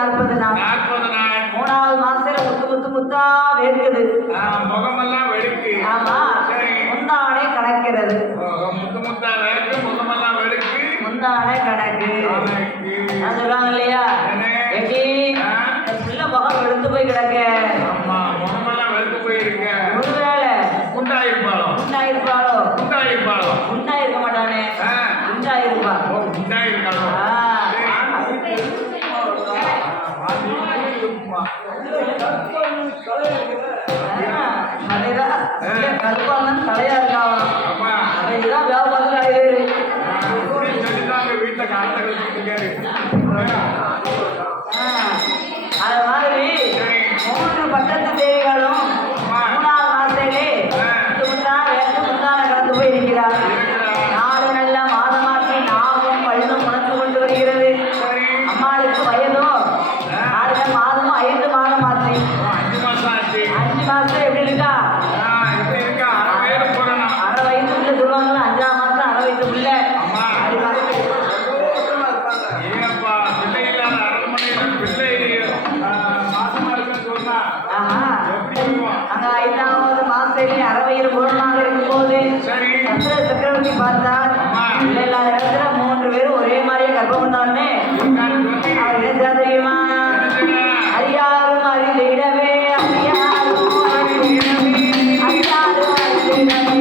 40 நாள். 40 நாள். 3வது மாசத்துல முத்தா வேர்க்குது. முகமெல்லாம் வெளுக்கு. ஆமா. சரி. முந்தானே கடக்கிறது. முத்தா வேர்க்கு, முகமெல்லாம் வெளுக்கு. முந்தானே கடக்கு. நான் சொல்றாங்க இல்லையா? எடி பிள்ளை முகம் வெளுத்து போய் கிடக்க. ஆமா, முகமெல்லாம் வெளுத்து போயிருக்க. ஒருவேளை உண்டாயிருப்பாளோ? உண்டாயிருப்பாளோ? உண்டாயிருப்பாளோ? உண்டாயிருக்க மாட்டானே. உண்டாயிருப்பா. உண்டாயிருக்காளோ? கருப்பாங்க தலையா இருக்காவா? இதுதான் வியாபாரத்தில் ஆயிரு. வீட்டுல காலத்தை கழிச்சுட்டு அது மாதிரி 3 பட்டத்து தேவிகளும் 3வது மாசத்திலே முந்தான கடந்து போய் இருக்கிறார். 4 நல்ல மாதமாக்கி நாமும் பழுதும் உணர்ந்து கொண்டு வருகிறது. அம்மாளுக்கு வயதோ 4 மாதமும் 5 மாதம் ஆச்சு. 5 மாசம் எப்படி இருக்கா? அரை வயசுக்குள்ள சொல்லுவாங்களா? 5ஆம் மாசம் அரை வயசுக்குள்ள அங்க 5வது மாசத்திலே அரை வயிறு பூர்ணமாக இருக்கும் போது சக்கரவர்த்தி பார்த்தார். இல்லை இல்லாத இடத்துல 3 பேரும் ஒரே மாதிரியே கர்ப்பம் வந்தாருன்னு அவர் என்ன தெரியுமா? அறியாரும் அறிந்திடவே அறியாரும் அறிந்திடவே அறியாரும் அறிந்திடவே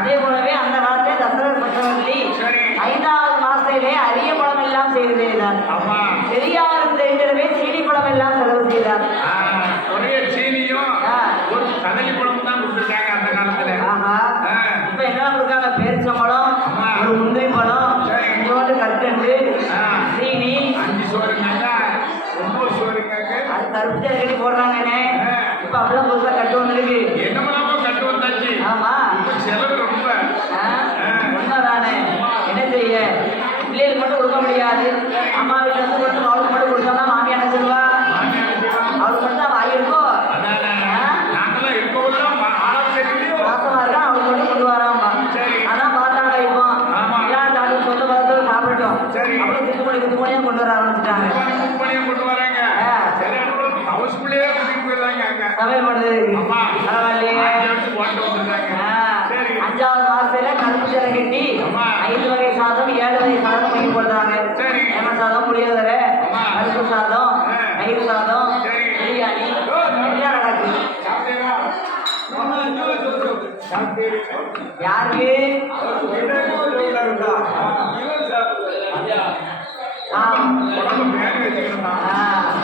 அதே போலவே அந்த காலத்தை தசரர் சக்கரவர்த்தி 5வது மாசத்திலே அரிய பழம் எல்லாம் செய்து செய்தார். பெரியாரும் தெரிந்தவே சீனி பழம் எல்லாம் செலவு செய்தார். ஒரே சீனியும் ஒரு கதலி பழம் தான் கொடுத்துருக்காங்க அந்த காலத்துல. ஆஹா. ஆ. இப்ப என்னெல்லாம் கொடுக்காங்க? பேரிச்சம்பழம், ஆமா. ஒரு முந்திரி பழம், சரி. கொஞ்சோண்டு கற்கண்டு, ஆ. சீனி, 5 சோறுங்க 9 சோறுங்க அது கருப்பு கட்டி போடுறாங்கண்ணே. ஆ. இப்ப அப்படிலாம் புதுசா கட்டு வந்துருக்கு. என்னமெல்லாமோ கட்டு வந்தாச்சு ஆமா. இப்ப செலவு ரொம்ப ஆ, உண்மைதானே. என்ன செய்ய? பிள்ளைகளுக்கு மட்டும் கொடுக்க முடியாது. அம்மா வீட்டுல இருந்து கொடுத்து அவளுக்கு மட்டும் கொடுத்தோம்னா மாமியா என்ன சொல்லுவா? மாமியார் செய்வாங்க. அவளுக்கு மட்டும் தான் வாங்கி இருக்கோ. அதானே. நாங்கெல்லாம் இருக்கவங்களும் ஆளம் தெரியலையோ. மாசமா இருக்கா அவளுக்கு மட்டும் கொண்டு வராமா. சரி. அதான் பார்த்தாங்க இப்போ. ஆமா. எல்லாம் தாண்டி சொந்த பதத்தோடு சாப்பிட்டோம். சரி. அப்புறம் குத்துமணியா கொண்டு வர ஆரம்பிச்சுட்டாங்க. குப்பனையும் கொண்டு வராங்க. ஆ. சில இடத்துல ஹவுஸ்ஃபுல்லையே கூட்டிட்டு போயிடுறாங்க அங்க. சமையல் பண்ணுது. ஆமா. பரவாயில்லையே. அஞ்சு வச்சு போட்டு வந்துடுறாங்க. ஆ. சரி. 5வது மாசத்துல கருப்பு சேலை கட்டி ஆமா. 5 வகை சாதம் 7 வகை சாதம் வாங்கி போடுறாங்க. சரி. லெமன் சாதம், புளியோதரை, ஆமா. பருப்பு சாதம், ஆ. தயிர் சாதம், சரி. பிரியாணி எல்லாம் நடக்குது. சாப்பிட்டீங்களா? சாப்பிட்டீங்களா? யாருக்கு? ஆ. உடம்பு வேக வச்சுக்கணுமா? ஆ.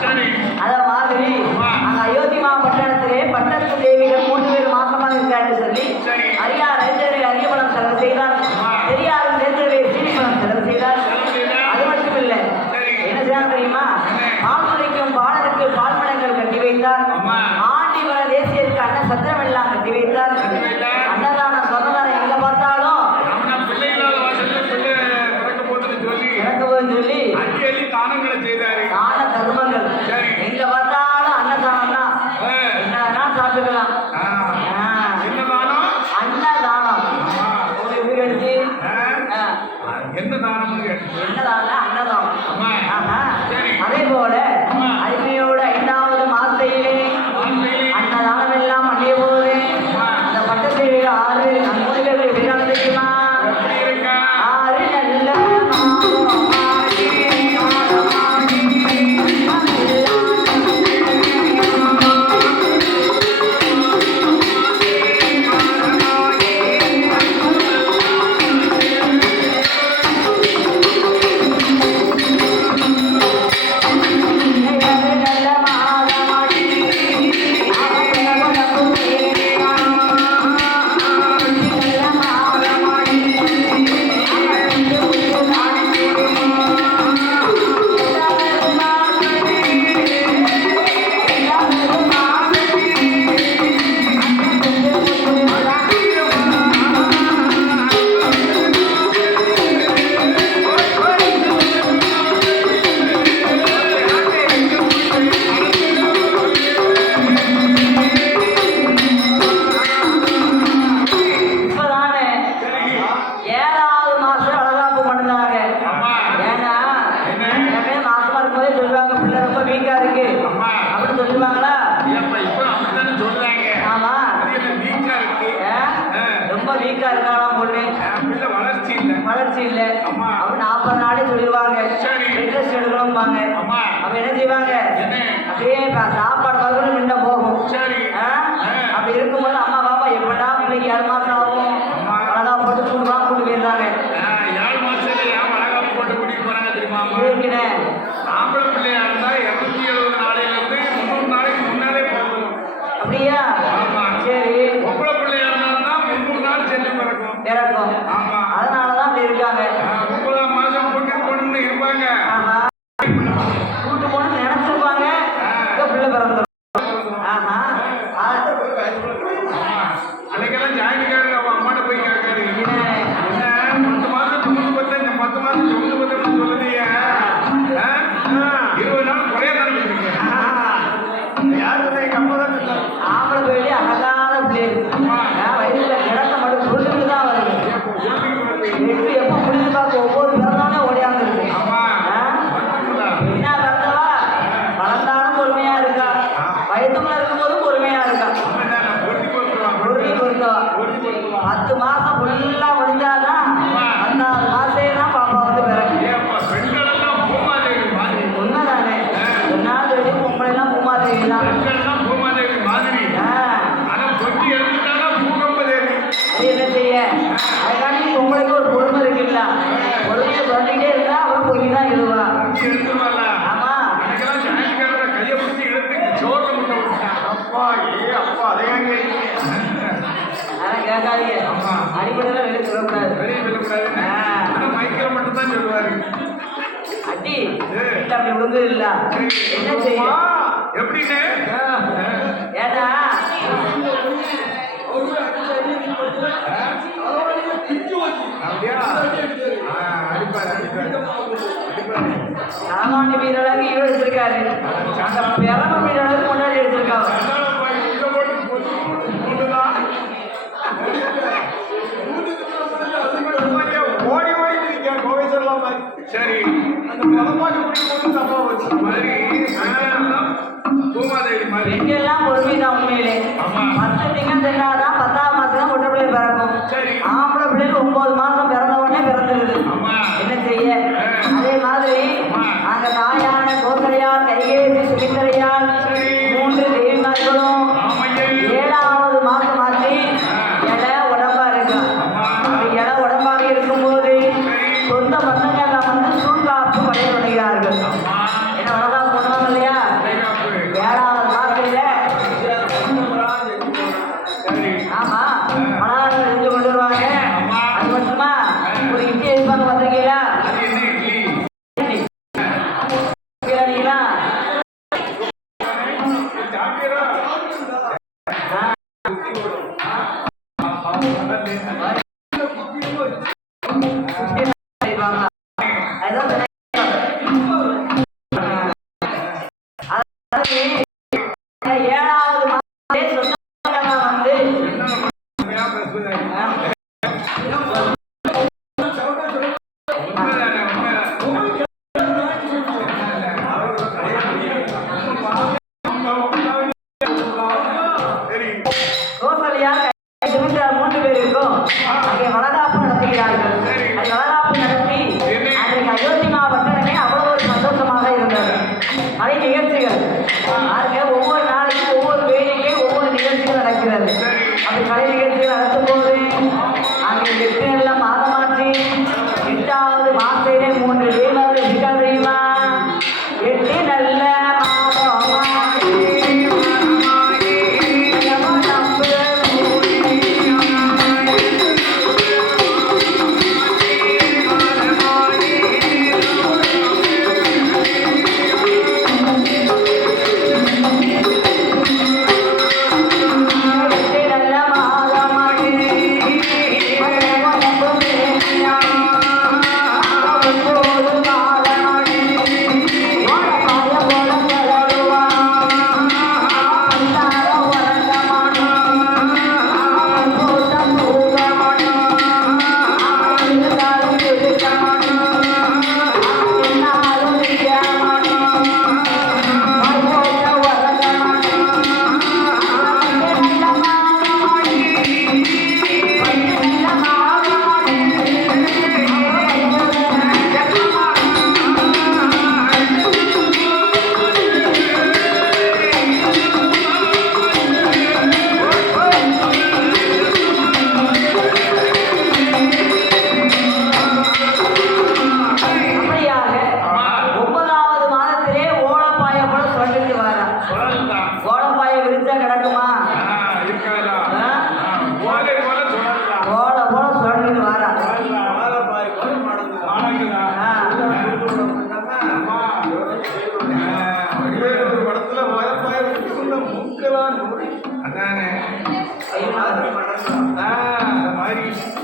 சரி. அத மாதிரி ஆமா. அங்க அயோத்தி மாவட்டத்திலே பட்டத்து தேவிகள் 3 பேர் மாசமாக இருக்காருன்னு சொல்லி சரி. அரியார் அரியபலம் செலவு செய்தார். ஆமா. பெரியாரும் தேர்தலை சீனிபலம் செலவு செய்தார். செலவு செய்தார். அது மட்டும் இல்ல. சரி. என்ன செய்யலாம் தெரியுமா? பால் குடிக்கும் பாலருக்கு பால் மடங்கள் கட்டி வைத்தார். ஆமா. ஆண்டிவர தேசியருக்கு அன்ன சத்திரம் எல்லாம் கட்டி வைத்தார். கட்டி வைத்தார். அன்னதானம் சொன்னதானம் எங்க பார்த்தாலும் நம்ம பிள்ளைகளால் வாசல்ல பிள்ளை பிறக்க போட்டுன்னு சொல்லி இறக்குவதுன்னு சொல்லி அள்ளி அள்ளி தானங்களை செய்தாரு. தான தர்மங்கள் சரி. எங்க பார்த்தாலும் அன்னதானம் தான். ஆ. என்னன்னா சாப்பிட்டுக்கலாம். ஆ. ஆ. என்ன தானம்? அன்னதானம். ஆமா. எப்படி கிடைச்சு? ஆ. ஆ. என்ன தானம்னு கேட்டு. என்னதானம்? அன்னதானம். ஆமா. ஆஹா. சரி. அதே போல ஆமா. அடிமையோட 5வது மாசத்திலே வாழ்க்கையிலே அன்னதானம் எல்லாம் அடைய போது ஆமா. அந்த பட்டத்திலே 6 நன்மொழிகள் எப்படி நடந்துக்குமா? எப்படி இருக்கா? 6 நல்ல மாமாடி, மாமாடி, நல்ல மாமாடி, இப்பதானே 7வது மாசம் வளகாப்பு பண்ணுனாங்க. ஆமா. ஏன்னா என்ன? எல்லாமே மாசமா இருக்கும்போதே சொல்லுவாங்க பிள்ளை ரொம்ப வீக்கா இருக்கு ஆமா. அப்படின்னு சொல்லுவாங்களா? ஏப்பா இப்ப அப்படித்தானே சொல்றாங்க. ஆமா. அது என்ன வீக்கா இருக்கு? ஏன்? ஆ. ரொம்ப வீக்கா இருக்காளாம் பொண்ணு. பிள்ளை வளர்ச்சி இல்லை. வளர்ச்சி இல்ல. ஆமா. அப்ப 40 நாளே சொல்லிடுவாங்க. சரி. இன்ட்ரெஸ்ட் எடுக்கணும்பாங்க. ஆமா. அப்ப என்ன செய்வாங்க? என்ன? அப்படியே சாப்பாடு பக்கம் நின்று போகும். சரி. ஆ? ஆ. அப்படி இருக்கும்போது அம்மா பாப்பா எப்படா பிள்ளைக்கு 7 மாசம் ஆகும் ஆமா. அழகா போட்டு கூட்டுலாம் கூட்டு போயிருந்தாங்க. 7 மாசத்துல ஏன் வளகாப்பு போட்டு கூட்டிட்டு போறாங்க தெரியுமா? இருக்கிறேன். ஆம்பளை பிள்ளையா இருந்தா 270 நாளையில இருந்து 300 நாளைக்கு முன்னாலே போகணும். அப்படியா? ஆமா. சரி. பொம்பளை பிள்ளையா இருந்தா 300 நாள் சென்று பிறக்கும். இறக்கும். ஆமா. அதனாலதான் அப்படி இருக்காங்க. 9ஆம் மாசம் கூட்டிட்டு போகணும்னு இருப்பாங்க. ஆமா. கூட்டு போன நினைச்சிருப்பாங்க. இங்க பிள்ளை பிறந்துடும். ஆஹா. அன்னைக்கெல்லாம் ஜாயின்காரர் அவன் அம்மாட்ட போய் கேட்காரு. என்ன? என்ன 10 மாசம் தொகுந்து பத்து 10 மாசம் தொகுந்து பத்துன்னு சொல்லுதீங்க. 20 நாள் குறைய ஆரம்பிச்சிருக்கேன். யாருன்னா எங்க அம்மா தான் சொன்னாங்க. ஆம்பளை பிள்ளை அழகான பிள்ளை. வயிற்றுல கிடக்க மட்டும் புரிஞ்சுட்டு தான் வருது. எட்டு எப்ப புரிஞ்சு பார்க்க ஒவ்வொரு பிறந்தோடனே ஓடியாந்துருக்கு. ஆமா. என்ன பிறந்தவா வளர்ந்தாலும் பொறுமையா இருக்கா. வயிற்றுக்குள்ள இருக்கும்போதும் பொறுமையா இருக்கா. ஒட்டி போட்டுருவாங்க. பொறுமை பொறுத்தவா. ஒட்டி போட்டுருவாங்க. 10 மாசம் ஃபுல்லா முடிஞ்சாதான் 10வது மாசம் தான் பாப்பா வந்து பிறகு. ஏப்பா பெண்கள் எல்லாம் பூமாதேவி மாதிரி. உண்மைதானே? சொன்னாலும் சொல்லி பொம்பளை எல்லாம் பூமாதேவி தான். பெண்கள் எல்லாம் பூமாதேவி மாதிரி. ஆனா கொட்டி எடுத்துட்டாலும் பூகம்பதேவி. அது என்ன செய்ய? அதுக்காண்டி பொம்பளைக்கு ஒரு பொறுமை இருக்குல்ல. பொறுமையை சொல்லிக்கிட்டே இருந்தா அவரும் பொங்கி தான் எழுவா. கொட்டி எடுத்துருவாங்க. ஆமா. எனக்கெல்லாம் ஜாயின்காரரை கையை பிடிச்சி எடுத்து சோறுல முட்டை விட்டான். அப்பா ஏ அப்பா அதையாங்க எனக்கு கேட்காதீங்க. ஆமா. அடிபடையில வெளியே சொல்லக்கூடாது. வெளியே சொல்லக்கூடாதுன்னு ஆனா மைக்கில் மட்டும் தான் சொல்லுவாரு. அடி வீட்டுல அப்படி விழுந்து இல்ல என்ன செய்ய எப்படின்னு ஏடா அப்படியா சாமானிய வீரர்களுக்கு இவர் எடுத்திருக்காரு. அந்த பிரம வீரர்களுக்கு முன்னாடி எடுத்திருக்காங்க. ஓடி ஓடி கோவை சொல்லலாம். சரி அந்த படமாக தப்பா வச்சு மாதிரி பூமாதேவி மாதிரி எங்கெல்லாம் பொறுமைதான் உண்மையிலே. 10 திங்கள் சென்னாதான் 10ஆம் மாசம் பொட்டை பிள்ளை பிறக்கும். சரி ஆம்பளை பிள்ளைகள் 9 மாசம் பிறந்த உடனே பிறந்துருது. என்ன செய்ய அதே மாதிரி அங்க தாயான கோசலையால் கைகேசி சுமித்திரையால் 3 தேவிமார்களும் 7ஆவது மாசம் ஆச்சு எடை உடம்பா இருக்கா. எடை உடம்பாக இருக்கும்போது சொந்த பசங்கள்லாம் வந்து சூழ்காப்பு படைய தொடங்கிறார்கள். என்ன வளர்க்காப்பு பண்ணுவாங்க இல்லையா? 7ஆவது மாசத்துல ஆமா பலகாரங்கள் செஞ்சு கொண்டு வருவாங்க. அது மட்டுமா ஒரு இட்லி எதிர்பார்க்க பார்த்துருக்கீங்களா? பிரியாணிங்களா? ஏழாவது மாதத்திலே சொந்தக்காரங்க வந்து கோசலையா 3 பேர் இருக்கும். அங்கே வளகாப்பு நடத்துகிறார்கள். அது வளகாப்பு நடத்தி அன்றைக்கு அயோத்தி மாவட்டமே அவ்வளவு ஒரு சந்தோஷமாக இருந்தது. நிறைய நிகழ்ச்சிகள் அதுக்கு ஒவ்வொரு நாளைக்கும் ஒவ்வொரு வேலைக்கே ஒவ்வொரு நிகழ்ச்சிகள் நடக்கிறது. அப்படி கலை நிகழ்ச்சிகள் நடத்தும் போது அங்கே 8 நல்ல மாதமாச்சு. 8ஆவது மாசத்திலே 3 தேவர்கள் இருக்க தெரியுமா? 8 நல்ல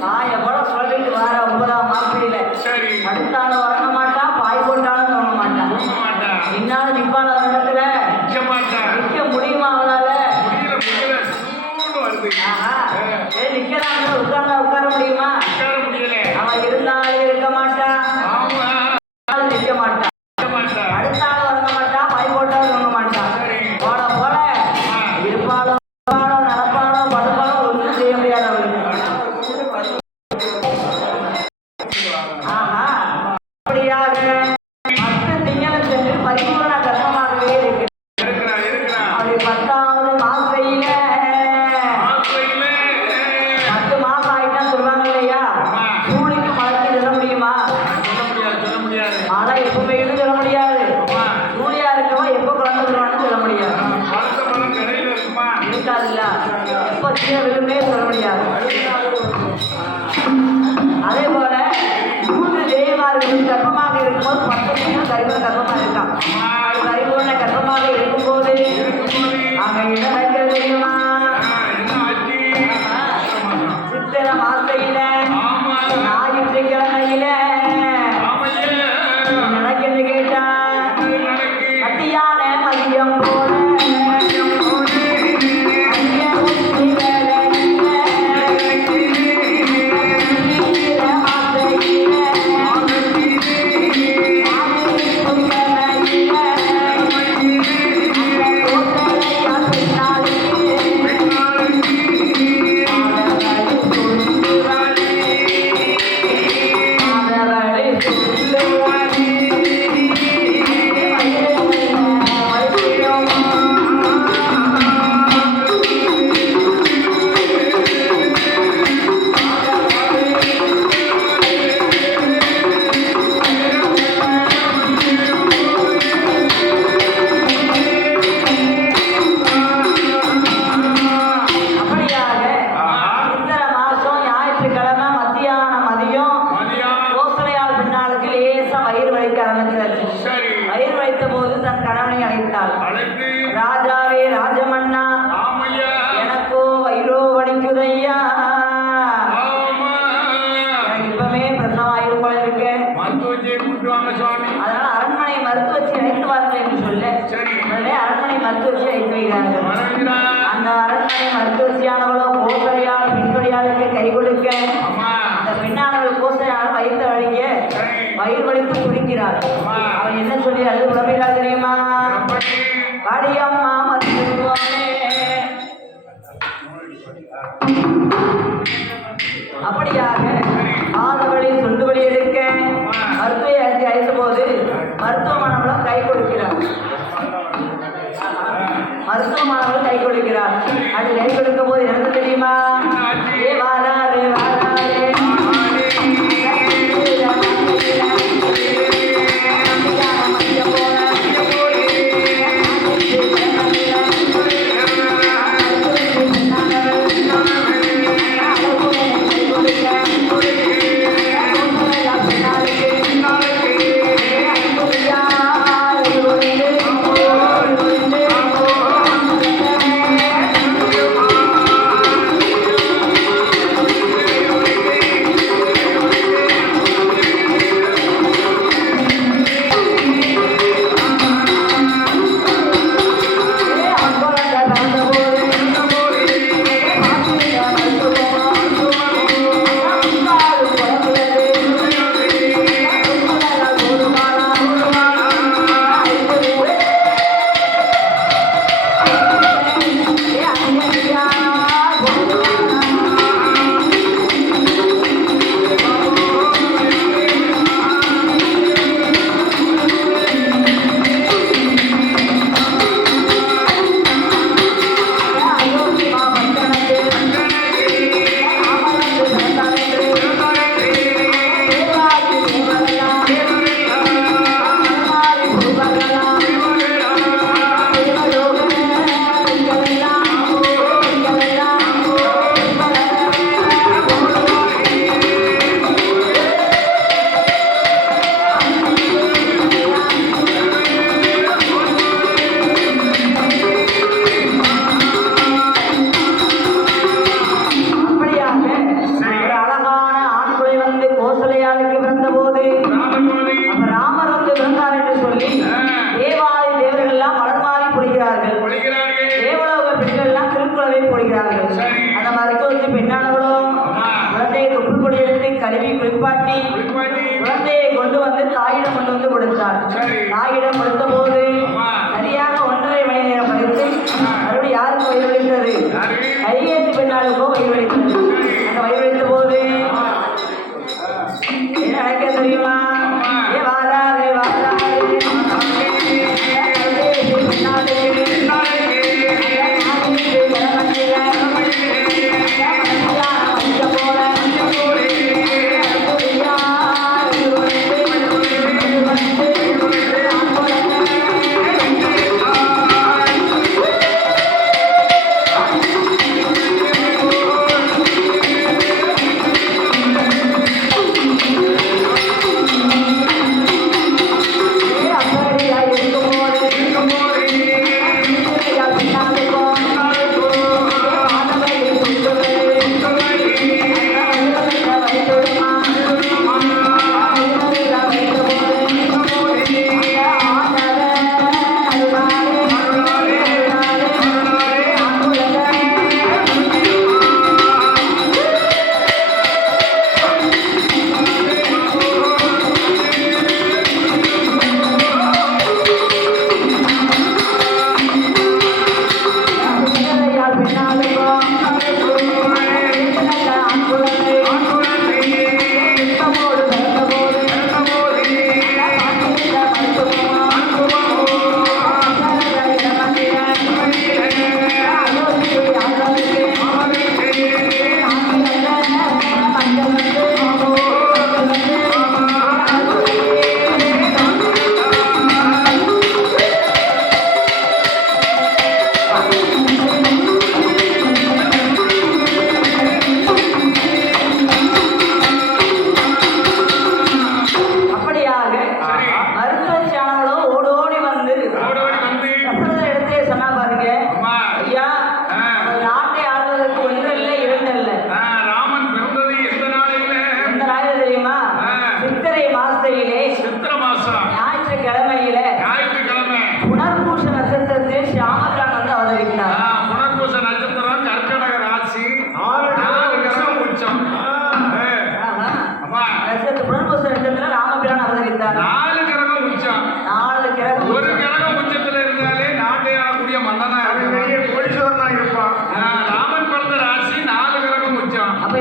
நான் எவ்வளவு சொல்லிட்டு வர 9ஆம் மாசத்தில அடுத்தாலும் வர மாட்டான், பாய் போட்டாலும் தூங்க மாட்டான். இன்னாலும் நிப்பான வருடத்துல நிக்க முடியுமா அவளால? நிக்கிறாங்க உட்கார முடியுமா? அவன் இருந்தாலும் இருக்க மாட்டான், நிற்க மாட்டான். அடுத்தாலும் வர மாட்டான், பாய் போட்டாலும் தூங்க மாட்டான். போல போல இருப்பாலும் நடப்பாலும் படுப்பாலும் ஒன்றும் செய்ய முடியாது அவளுக்கு. சித்திர மாசையில ஆமா ஞாயிற்றுக்கிழமையில ஆமையே நடக்குன்னு கேட்டா நடக்கு மத்தியான மதியம் போல மதிய உச்சி வேளையில சித்திர மாசையில ஞாயிற்றுக்கிழமையில அந்த கோசலையால் பின்னாளுக்கு அப்படியாக சித்திரை மாசம் ஞாயிற்றுக்கிழமை மத்தியானம் மதியம் மதியானம் கோசலையால் பின்னாளுக்கு லேசா வயிறு வலிக்க ஆரம்பிச்சாச்சு. சரி வயிறு வைத்த போது தன் கணவனை அழைத்தாள். அழைத்து ராஜாவே ராஜமன்னா ஆமையா எனக்கோ வயிறோ வலிக்குதையா, ஆமா எனக்கு இப்பவே பிரசவம் ஆயிரு போல இருக்கு, மருத்துவச்சியை கூட்டு வாங்க சுவாமி அதனால அரண்மனை மருத்துவச்சி அழைத்து வாருங்கள் என்று சொல்ல சரி உடனே அரண்மனை மருத்துவச்சி அழைத்து வைக்கிறார்கள். வரவேற்கிறா அந்த அரண்மனை மருத்துவச்சியானவளோ கோசலையால் பெண்படியாளுக்கு கை கொடுக்க அம்மா அந்த பெண்ணானவள் கோசலையால் வயிற்று வலிக்க சரி வயிறு வலித்து துடிக்கிறாள். அம்மா அவன் என்ன சொல்லி அழுது புலம்புகிறாள் தெரியுமா? எப்படி வாடியம்மா மருத்துவமே. அப்படியாக ஆதவழி சொண்டு வழி எடுக்க மருத்துவ அழைத்த போது மருத்துவமானவளும் கை கொடுக்கிறார். மருத்துவமானவள் கை கொடுக்கிறார். அது கை கொடுக்கும் போது என்ன தெரியுமா? ஏ வாராரு வாராரு குளிப்பாட்டி குழந்தையை கொண்டு வந்து தாயிடம் கொண்டு வந்து கொடுத்தார். தாயிடம் கொடுத்த போது சரியாக 1.5 மணி நேரம் கழித்து மறுபடியும் யாருக்கு வயிறு வலித்தது? கையேற்று பெண்ணாளுக்கோ வயிறு வலித்தது. அந்த வயிறு வலித்த போது என்ன நடக்க தெரியுமா? ஏ வாராரு வாராரு போல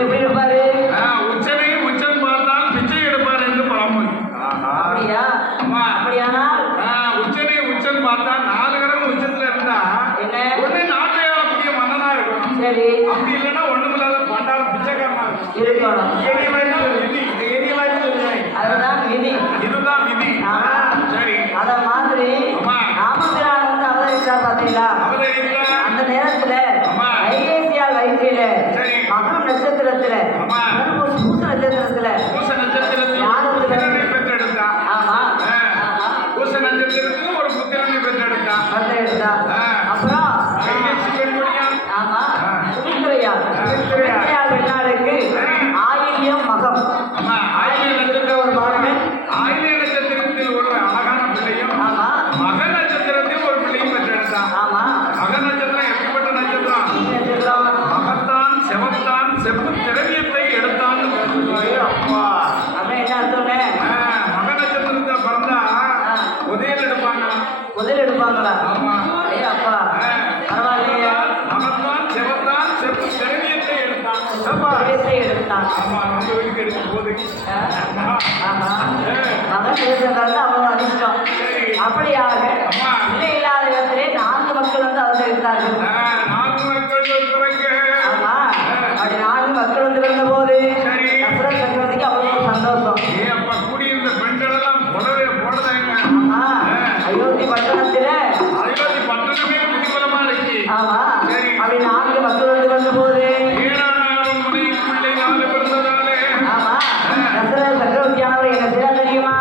எப்படி இருப்பாரு? உச்சனை உச்சன் பார்த்தால் பிச்சை எடுப்பார் என்று பழமொழி. அப்படியா? ஆமா. அப்படியானால் உச்சனை உச்சன் பார்த்தா 4 கிரகம் உச்சத்துல இருந்தா என்ன? ஒண்ணு நாட்டை ஆளக்கூடிய மன்னனா இருக்கணும். சரி அப்படி இல்லைன்னா ஒண்ணுமில்லாத பண்டால பிச்சைக்காரனா இருக்கணும். அதுதான் விதி. இதுதான் விதி. சரி. அத மாதிரி ஆமா. ராமபிரான் வந்து அவதரிச்சார் பாத்தீங்களா? அவதரித்தார். அந்த நேரத்துல ஆமா. ஐஏசியால் வயிற்றில சரி. மகம் நட்சத்திரத்துல ஆமா. பூச நட்சத்திரத்துல பூச நட்சத்திரத்தில் யாருக்கு? புத்திரனை பெற்றெடுத்தான். ஆமா பூச நட்சத்திரத்தில் ஒரு புத்திரனை பெற்றெடுத்தான். எடுத்தா. அப்புறம் கையேசி பெண்மணியார். ஆமா சுமித்ரையார். சுமித்ரையார் பெண்ணாருக்கு ஆயில்யம் மகம். ஆமா. ஆயில்ய நட்சத்திரம் ஒரு மகன். ஆயில்ய நட்சத்திரத்தில் ஒரு அழகான பிள்ளையும் ஆமா மக நட்சத்திரத்தில் ஒரு பிள்ளையும் பெற்றெடுத்தான். ஆமா மக நட்சத்திரம் எப்படிப்பட்ட நட்சத்திரம்? நட்சத்திரம் மகத்தான் செவத்தான் செப்பு திரவியத்தை எடுத்தான். அப்பா அப்படின்னு என்ன அர்த்தம்னே? மக நட்சத்திரத்தை பிறந்தா உதயல் எடுப்பாங்க. முதல் எடுப்பாங்களா? ஆமா. ஏ அப்பா பரவாயில்லையா? மகத்தான் செவத்தான் செப்பு திரவியத்தை எடுத்தான். பிரவேசத்தை எடுத்தான். ஆமா. நம்ம வீட்டுக்கு எடுக்கும் போது ஆமா மகன் பேசுறது அவ்வளவு அதிர்ஷ்டம். அப்படியாக ஆமா. பிள்ளை இல்லாத இடத்திலே 4 மக்கள் வந்து அவதரித்தார்கள். 4 மக்கள் பிறகு ஆமா அப்படி 4 மக்கள் வந்து பிறந்த போது சரி. தசரத சக்கரவர்த்திக்கு அவ்வளவு சந்தோஷம். அப்ப கூடியிருந்த பெண்கள் எல்லாம் போடதாங்க. ஆமா அயோத்தி பட்டணத்துல அயோத்தி பட்டணமே குதூகலமா இருக்கு. ஆமா சரி. அப்படி 4 மக்கள் வந்து பிறந்த போது ஏழாம் மனைவி பிள்ளை 4 பிறந்ததாலே ஆமா தசரத சக்கரவர்த்தியானவர் என்ன செய்ய தெரியுமா?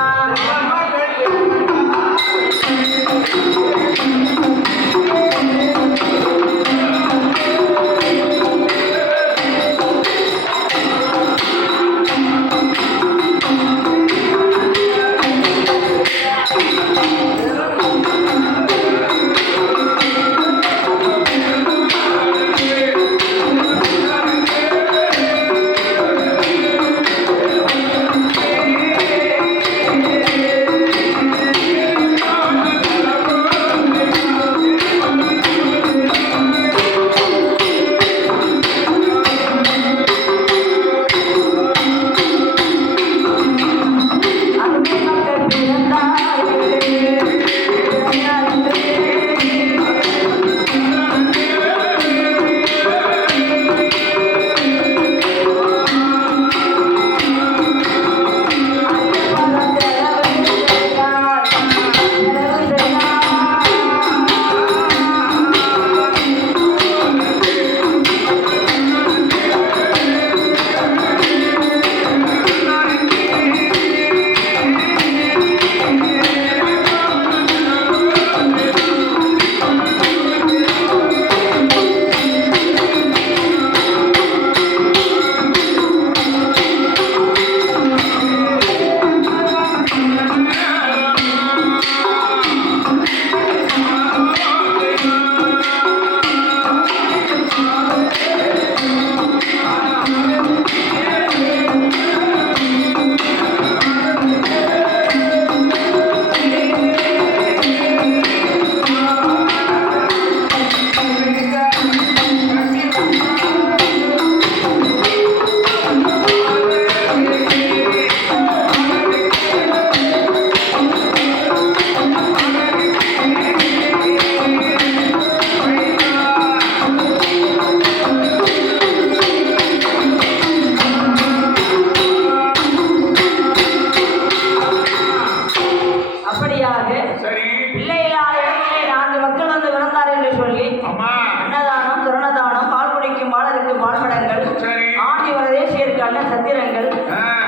சத்திரங்கள்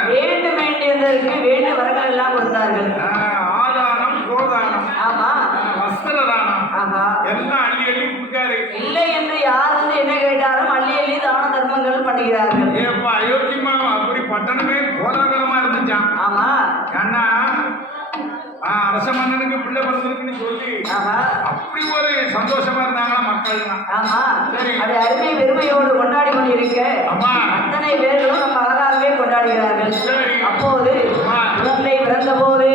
வேண்டும் வேண்டியதற்கு வேண்டிய வரங்கள் எல்லாம் கொடுத்தார்கள். ஆதானம், கோதானம், ஆமா, வஸ்திரதானம், ஆஹா, எல்லாம் அள்ளி அள்ளி கொடுக்காரு. இல்லை என்று யார் வந்து என்ன கேட்டாலும் அள்ளி அள்ளி தான தர்மங்கள் பண்ணுகிறார்கள். ஏப்பா அயோத்திமா அப்படி பட்டணமே கோலாகலமா இருந்துச்சான். ஆமா, ஏன்னா அரச மன்னனுக்கு பிள்ளை பிறந்திருக்குன்னு சொல்லி அப்படி ஒரு சந்தோஷமா இருந்தாங்களா மக்கள். ஆமா, சரி, அதை அருமை பெருமையோடு கொண்டாடி கொண்டிருக்க அத்தனை பேர்களும் நம்ம அழகாகவே கொண்டாடுகிறார்கள். அப்போது குழந்தை பிறந்த போது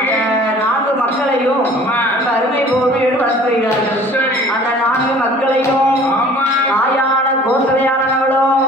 அந்த 4 மக்களையும் நம்ம அருமை பொறுமையோடு வளர்த்துகிறார்கள். அந்த 4 மக்களையும் தாயான கோசலையானவளும்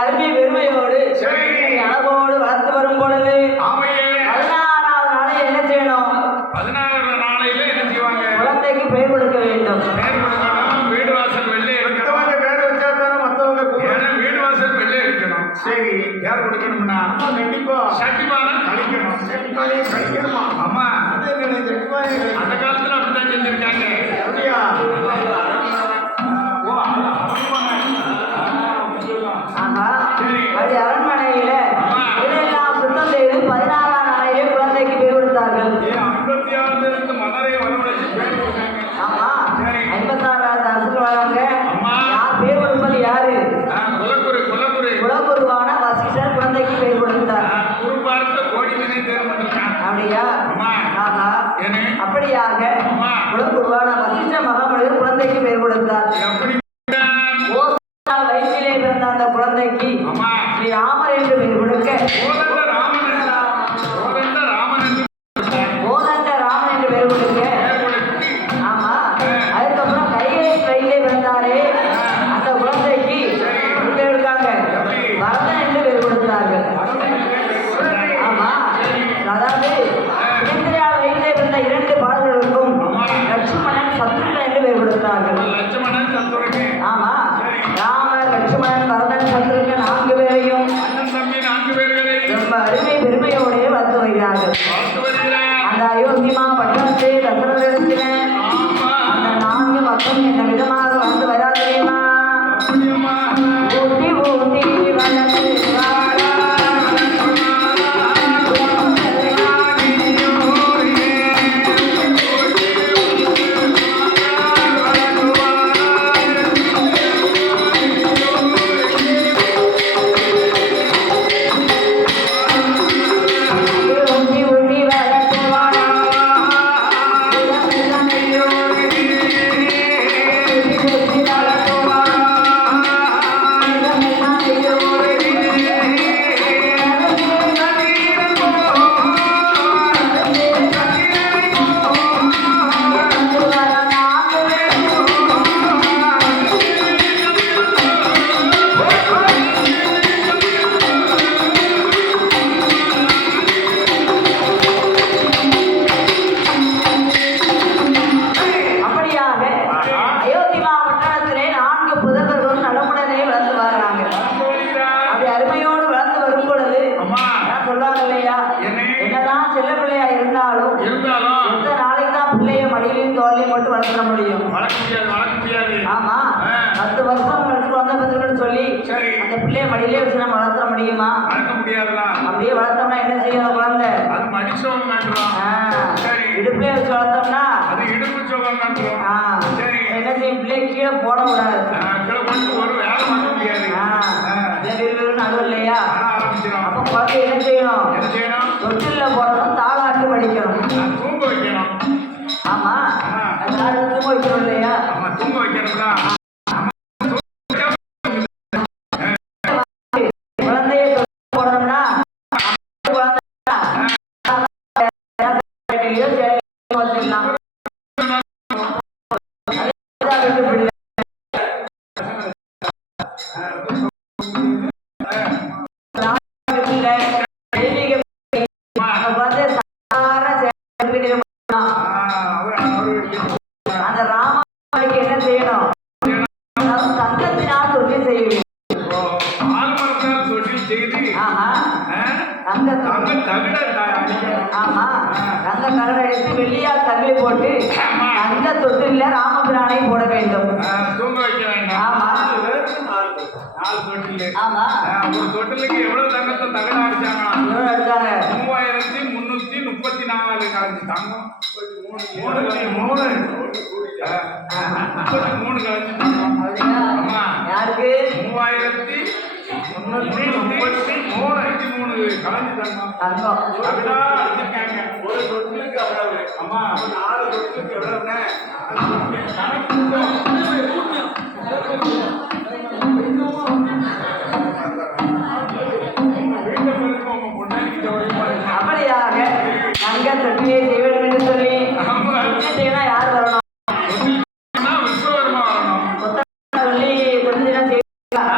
அருமை பெருமையோடு சரி. அழகோடு வளர்த்து வரும் பொழுது ஆமையே 16வது நாளே என்ன செய்யணும்? 16 நாளையில என்ன செய்வாங்க? குழந்தைக்கு பெயர் கொடுக்க வேண்டும். பேர் கொடுக்கணும். வீடு வாசல் வெள்ளை இருக்கணும். பேர் வச்சா தானே மத்தவங்க ஏன்னா வீடு வாசல் வெள்ளை இருக்கணும். சரி யார் கொடுக்கணும்னா கண்டிப்பா சட்டிமான கழிக்கணும். சட்டிமாலே கழிக்கணுமா? ஆமா அந்த காலத்துல அப்படித்தான் செஞ்சிருக்காங்க. அப்படியா? ஓ ஆமா. சரி. அது அரண்மனையில இதையெல்லாம் சுத்தம் செய்து 16ஆம் நாளிலே குழந்தைக்கு பெயர் கொடுத்தார்கள். 56 மன்னரை வரவழைச்சு பேர் கொடுத்தாங்க. ஆமா. சரி. 56வது அரசுக்கு வராங்க. அம்மா. யார் பெயர் கொடுப்பது? யாரு? குலக்குரு குலகுருவான வசிஷ்டர் குழந்தைக்கு பெயர் கொடுத்தார். குரு பார்த்த கோடிமனை தேர்வு பண்ணிருக்கான். அப்படியா? அம்மா. ஆஹா. ஏனே அப்படியாக அம்மா. குலகுருவான வசிஷ்ட மகாமனிதர் குழந்தைக்கு பெயர் கொடுத்தார். எப்படி ஓசா வயிற்றிலே பிறந்த அந்த குழந்தைக்கு அம்மா ஸ்ரீ ராமர் என்று பெயர் கொடுக்க கோதண்ட ராமன் என்று கோதண்ட ராமன் என்று பெயர் கொடுக்க பெயர் கொடுத்து ஆமா. அதுக்கப்புறம் கைகேயி வயிற்றிலே பிறந்தாரே அந்த குழந்தைக்கு பெயர் கொடுத்தாங்க. பரதன் என்று பெயர் கொடுத்தார்கள். ஆமா. அதாவது இந்திரியால் வயிற்றிலே பிறந்த 2 பாடல்களுக்கும் லட்சுமணன் சத்ருகன் என்று பெயர் கொடுத்தார்கள். லட்சுமணன் சத்துருகே ஆமா. ராமர் லட்சுமணன் பரதன் சத்ருகன் 4 பேரையும் அண்ணன் தம்பி 4 பேர்களை ரொம்ப அருமை பெருமையோடே வளர்த்து வருகிறார்கள். வாழ்த்து வருகிறார். அந்த அயோத்திமா பட்டணத்தை தசரதத்தில ஆமா அந்த 4 மக்கள் என்ன விதமாக வந்து வரா தெரியுமா? அப்படியம்மா. ஊட்டி ஊட்டி வளர்த்து வாரா. ஊட்டி ஊட்டி வளர்த்து வாரா. ஊட்டி ஊட்டி வளர்த்து வாரா. அப்படியாக அயோத்தி மாவட்டத்திலே 4 புதல்வர்களும் நலமுடனே வளர்ந்து வராங்க. வாழ்த்து வருகிறார். அப்படி அருமையோடு வளர்ந்து வரும் பொழுது அம்மா அதான் சொல்றாங்க இல்லையா? என்ன? என்னதான் செல்ல பிள்ளையா இருந்தாலும் இருந்தாலும் எந்த நாளைக்கு தான் பிள்ளைய மடியிலையும் தோல்லையும் மட்டும் வளர்த்துட முடியும். வளர்க்க முடியாது. ஆமா. ஆ. 10 வருஷம் கழிச்சு வந்த பத்திரன்னு சொல்லி சரி அந்த பிள்ளைய மடியிலே வச்சு நம்ம வளர்த்துட முடியுமா? வளர்க்க முடியாதுலாம். அப்படியே வளர்த்தோம்னா என்ன செய்யும் குழந்தை? அது மடிச்சவங்க காட்டுறோம். ஆ. சரி இடுப்புலயே வச்சு வளர்த்தோம்னா அது இடுப்பு சோகம் காட்டுறோம். ஆ, சரி என்ன செய்யும்? பிள்ளைய கீழே போட கூடாது. கிலோ கொண்டு ஒரு வேலை பண்ண முடியாது. விறுவிறுன்னு அதுவும் இல்லையா? ஆரம்பிச்சிடும். அப்ப குழந்தை என்ன செய்யணும்? என்ன செய்யணும்? தொட்டில்ல போடணும், தாளாட்டு படிக்கணும். தூங்க வைக்கணும். ஆமா. எல்லாரும் தூங்க வைக்கணும் இல்லையா? ஆமா தூங்க வைக்கணும்னா குழந்தைய தொட்டில்ல போடணும்னா குழந்தை வச்சுக்கலாம். அதுதான் வீட்டு பிள்ளை. பிள்ளை, தெய்வீக பிள்ளை. அந்த குழந்தைய சாதாரண செயல்பட்டு பண்ணலாம். அந்த ராமனுக்கு என்ன செய்யணும்? அதாவது தங்கத்தினால் தொழில் செய்ய வேண்டும். ஆழ்மரத்தால் தொழில் செய்து ஆஹா. தங்க தங்க தவிட அடிக்கணும். ஆமா. தங்க தகடு அடித்து வெள்ளியால் தள்ளி போட்டு தங்க தொட்டில்ல ராமபிரானை போட வேண்டும். தூங்க வைக்க வேண்டாம். ஆமா. 4 தொட்டில். ஆமா. ஒரு தொட்டிலுக்கு எவ்வளவு தங்கத்தை தகட அடிச்சாங்கன்னா எவ்வளவு எடுத்தாங்க? 3334 கலந்து தங்கம் 33 கலந்து தங்கம். அப்படியா? ஆமா யாருக்கு? 3333 கலந்து தங்கம். தங்கம். அப்படிதான் அடிச்சிருக்காங்க. ஒரு தொட்டிலுக்கு அவ்வளவு. அம்மா 4 தொட்டிலுக்கு எவ்வளவுன்னு அப்படியாக தங்க தொட்டியை செய்ய வேண்டும் என்று சொல்லி என்ன செய்யணும்? யார் வரணும்? விஸ்வகர்மா வரணும். கொத்த சொல்லி கொஞ்ச நேரம் செய்யலாம்.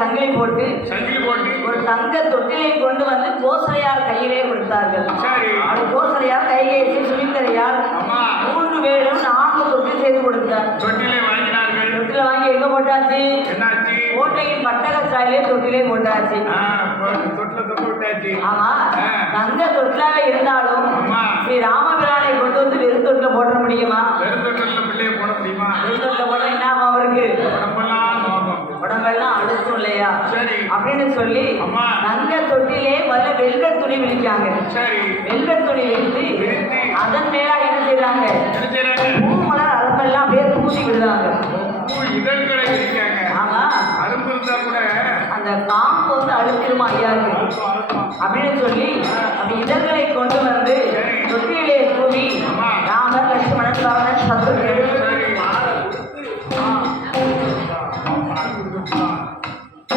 சங்கிலி போட்டு சங்கிலி போட்டு ஒரு தங்க தொட்டிலை கொண்டு வந்து கோசலையார் கையிலே கொடுத்தார்கள். சரி அது கோசலையார் கைகேசி சுமித்திரையார் அம்மா 3 பேரும் 4 தொட்டில் செய்து கொடுத்தார். தொட்டிலே வாங்கினார்கள். தொட்டில வாங்கி எங்க போட்டாச்சு? என்னாச்சு? கோட்டையின் பட்டக சாலையிலே தொட்டிலே போட்டாச்சு. தொட்டில தொட்டு விட்டாச்சு. ஆமா தங்க தொட்டிலாவே இருந்தாலும் அம்மா ஸ்ரீ ராமபிரானை கொண்டு வந்து வெறும் தொட்டில போட முடியுமா? வெறும் தொட்டில பிள்ளைய போட முடியுமா? வெறும் தொட்டில போட என்ன ஆகும் அவருக்கு? உடம்பெல்லாம் நோக்கம், உடம்பெல்லாம் அழுத்தும் இல்லையா? சரி அப்படின்னு சொல்லி அம்மா தங்க தொட்டிலே முதல்ல வெல்வெட் துணி விரிக்காங்க. சரி வெல்வெட் துணி விரித்து அதன் மேல என்ன செய்யறாங்க? என்ன செய்றாங்க? பூ மலர் அரும்பெல்லாம் அப்படியே தூசி விடுறாங்க. பூ இதழ்களை விரிக்காங்க. ஆமா அரும்பு இருந்தா கூட அந்த காம்பு வந்து அழுத்திருமா ஐயாருக்கு அப்படின்னு சொல்லி அந்த இதழ்களை கொண்டு வந்து தொட்டிலே தூவி ராமர் லட்சுமணன் பரமன் சத்ருகன்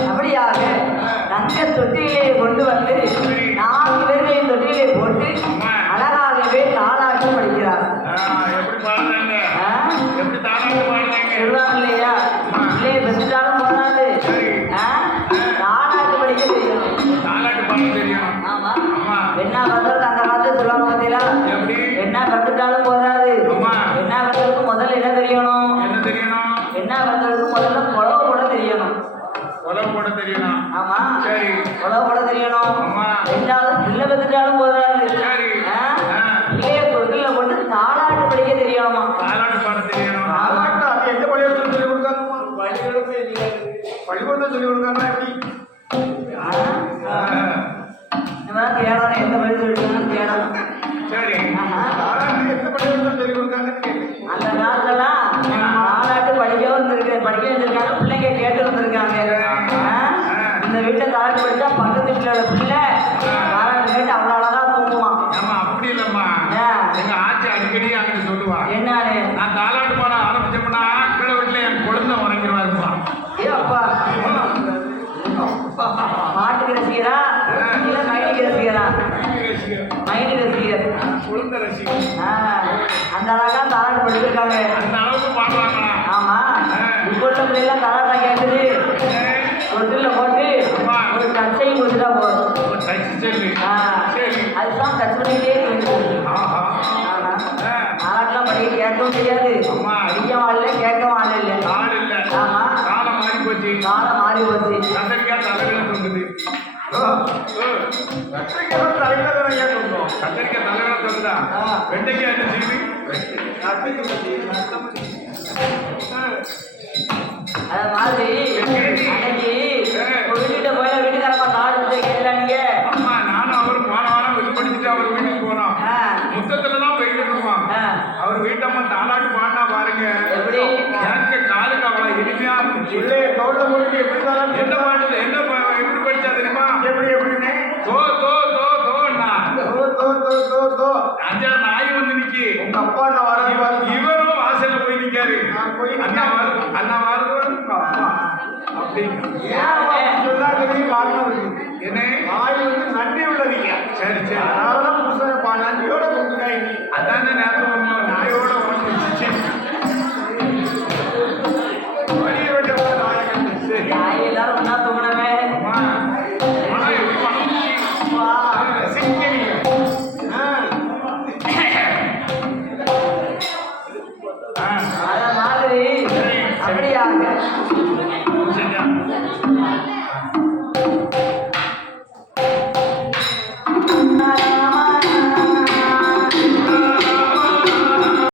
அப்படியாக தங்க தொட்டிலே கொண்டு வந்து 4 பேர்களையும் தொட்டிலே போட்டு அழகாகவே தாளாட்டு படிக்கிறார். எப்படி பாடுறாங்க? எப்படி தாளாட்டு பாடுறாங்க? சொல்லுவாங்க இல்லையா? பிள்ளைய பெற்றாலும் போதாது, தாளாட்டு படிக்க தெரியணும். தாளாட்டு பாட தெரியும். ஆமா அம்மா என்ன பண்றது? அந்த காலத்துல சொல்லுவாங்க பார்த்தீங்களா? எப்படி? என்ன கற்றுட்டாலும் போதாது, அம்மா என்ன பண்றதுக்கு முதல்ல என்ன தெரியணும்? என்ன தெரியணும்? என்ன பண்றதுக்கு முதல்ல புலவு போட தெரியணும். உலகம் போட தெரியணும். ஆமா சரி புலவு போட தெரியணும். அம்மா 2வது பிள்ளை பெற்றுட்டாலும் போதாது, சரி பிள்ளைய தொட்டில போட்டு தாளாட்டு படிக்க தெரியணுமா? தாளாட்டு பாட தெரியணும். தாலாட்டு அது எந்த பள்ளிக்கூடத்தில் சொல்லி கொடுக்காங்கம்மா? பள்ளிக்கூடத்தில் சொல்லி கொடுக்காங்க. எப்படி? இந்த மாதிரி தேடணும். எந்த பள்ளி சொல்லிட்டு தேடணும். சரி தாளாட்டு எந்த பள்ளிக்கூடத்தில் சொல்லி கொடுக்காங்கன்னு கேட்குறேன். அந்த காலத்துலாம் தாலாட்டு படிக்கவும் இருந்திருக்கு, படிக்க வந்திருக்காங்க, பிள்ளைங்க கேட்டு வந்திருக்காங்க. இந்த வீட்டை தாலாட்டு படிச்சா பக்கத்து வீட்டில் உள்ள பிள்ளை தாலாட்டு கேட்டு அவ்வளோ அழகா தூங்குவான். ஆமா அப்படி இல்லம்மா. எங்க ஆட்சி அடிக்கடி அங்கிட்டு சொல்லுவா, என்னாரு நான் தாலாட்டு பாட ஆரம்பிச்சோம்னா கீழே வீட்டுல என் குழந்தை உறங்கிடுவா இருப்பா. ஏ அப்பா பாட்டுக்கு ரசிகரா இல்ல மைனுக்கு ரசிகரா? மைனு ரசிகர், குழந்தை ரசிகர். அந்த அழகா தாலாட்டு படிச்சிருக்காங்க. அந்த அளவுக்கு பாடுறாங்களா? ஆமா இப்போ உள்ள பிள்ளைலாம் தாலாட்டா கேட்குது. தொட்டில போட்டு ஒரு டச்சையும் கொடுத்துட்டா போதும். சரி சரி அதுதான் டச் பண்ணிக்கிட்டே இருக்கு. ஆஹா தாலாட்டெல்லாம் படிக்க கேட்கவும் தெரியாது, அம்மா படிக்கவும் ஆள் கேட்கவும் ஆள் இல்லை. ஆள் இல்ல. ஆமா காலம் மாறி போச்சு. காலம் மாறி போச்சு. கத்தரிக்காய் தலைகளை தொங்குது. கத்தரிக்காய் தலைகளை தொங்கும். கத்தரிக்காய் தலைகளை தொங்குதா? வெண்டைக்காய் என்ன செய்யுது? அது மாதிரி அன்னைக்கு ஒரு வீட்டை போய் வீட்டுக்காரமா தாடு கேட்கல நீங்க. அம்மா நானும் அவரும் போன வாரம் வெளிப்படுத்திட்டு அவர் வீட்டுக்கு போனோம். முத்தத்துல தான் போயிட்டு இருக்கோம். அவர் வீட்டம்மா தாலாட்டு பாடினா பாருங்க, எப்படி எனக்கு காலுக்கு அவ்வளவு இனிமையா இருந்துச்சு. எப்படி என்ன பாட்டுல என்ன எப்படி படிச்சா தெரியுமா? எப்படி எப்படின்னு தோ தோ தோ தோன்னா அஞ்சாறு நாய் வந்து நிக்கி. உங்க அப்பா நான் வர இவரும் வாசல்ல போய் நிக்காரு. அண்ணா வருது அண்ணா வருது அப்பா அப்படின்னு என்ன நாய் வந்து நன்றி உள்ளவங்க. சரி சரி அதனாலதான் புதுசாக நன்றியோட கொடுக்குறாங்க. அதான நேரத்தில் நாயோட உடம்பு வழிய விட்ட நாயகன். சரி எல்லாரும் ஒன்னா தூங்கணுமே. பணம் எப்படி பணம் சிங்கி அத மாதிரி அப்படியாக சரியா